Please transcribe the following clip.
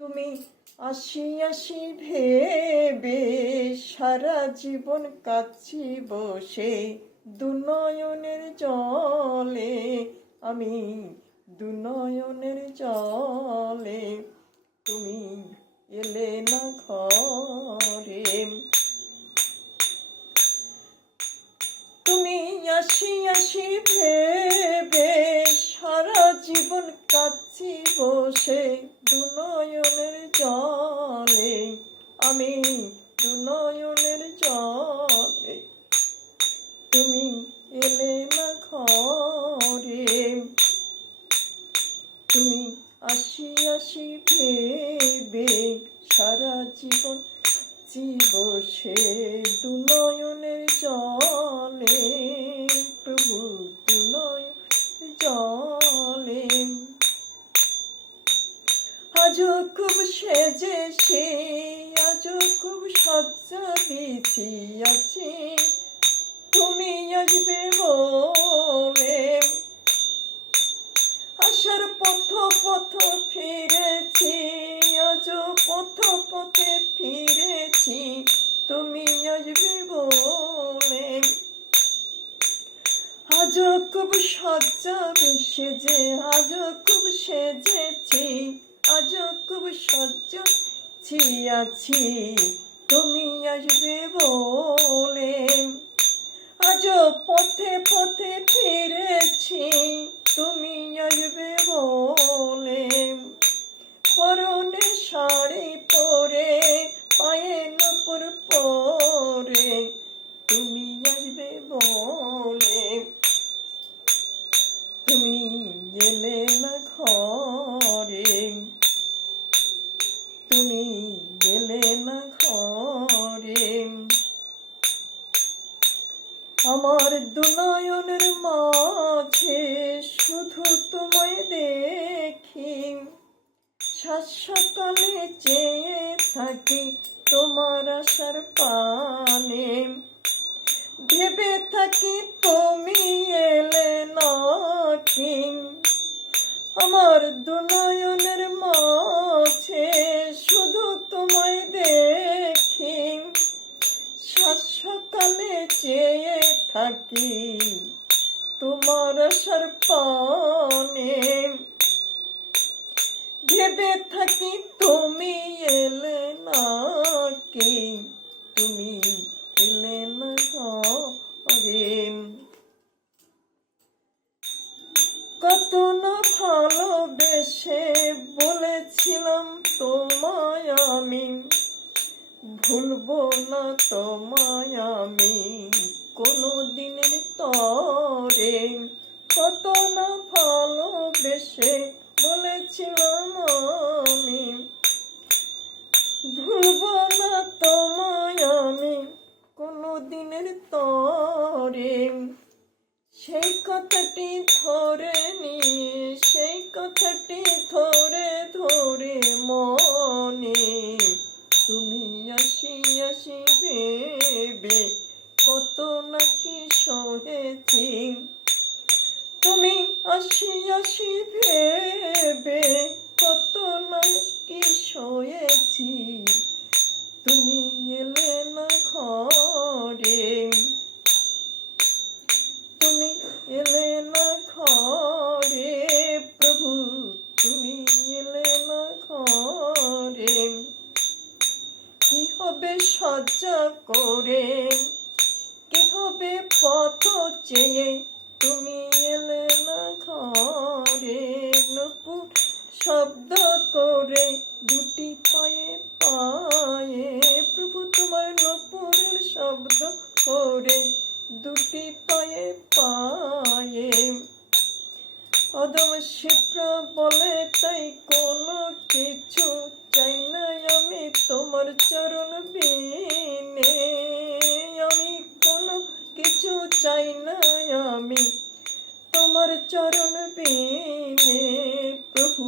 তুমি আসি আসি ভেবে সারা জীবন কাঁদছি বসে, দুনয়নের জলে আমি, দুনয়নের জলে তুমি এলে না ঘরে। তুমি আসি আসি ভেবে সারা জীবন কাঁদছি বসে, দুনয়নের জলে আমি, দুনয়নের জলে তুমি এলে না ঘরে। তুমি আসি আসি ভেবে সারা জীবন বসে, দুনয়নের জলে প্রভু, দুনয়নের জলে। আজও খুব সেজেছি, আজও খুব সজ্জা বিছিয়াছি, তুমি আসবে বলে। আসার পথ পথ ফিরেছি, আজও পথ পথে ফিরেছি, তুমি আসবে বলে। আজও খুব সজ্জা সেজে, আজও খুব সেজেছি, আজও খুব সজ্জা আছি, তুমি আসবে বলে। আজও পথে পথে ফিরেছি, তুমি আসবে বলে। পরনে শাড়ি পরে, পায়ে নূপুর পরে, তুমি আসবে বলে। তুমি এলে না ঘরে, তুমি এলে না ঘরে। আমার দুনয়নের মাঝে শুধু তোমায় দেখি, সাত সকালে চেয়ে থাকি তোমার আশার পানে। ভেবে থাকি তুমি এলে নাকি, আমার দুনয়নের মাঝে শুধু তোমায় দেখি, সাত সকালে চেয়ে থাকি তোমার আশার পানে। ভেবে থাকি তুমি এলে নাকি, তুমি এলে না ঘরে। কত না ভালোবেসে বলেছিলাম তোমায় আমি, ভুলবো না তোমায় আমি কোনো দিনের তরে। কত না ভালোবেসে বলেছিলাম আমি, ভুলবো না তোমায় আমি কোনো দিনের তরে। সেই কথাটি ধরে নিয়ে, সেই কথাটি ধরে ধরে মনে, তুমি আসি আসি ভেবে কত নাকি সহেছি। তুমি আসি আসি ভেবে কত নাকি সয়েছি, তুমি এলে না ঘরে। তুমি এলে না ঘরে প্রভু, তুমি এলে না ঘরে। কি হবে সজ্জা করে, কি হবে পথ চেয়ে, তুমি এলে না ঘরে। নূপুর শব্দ করে দুটি পায়ে পায়ে, প্রভু তোমার নূপুরের শব্দ করে দুটি পায়ে পায়ে। অদম শিপ্রা বলে তাই কোনো কিছু চাই না আমি তোমার চরণ বিনে, আমি কোনো কিছু চাই না আমি তোমার চরণ বিনে। প্রভু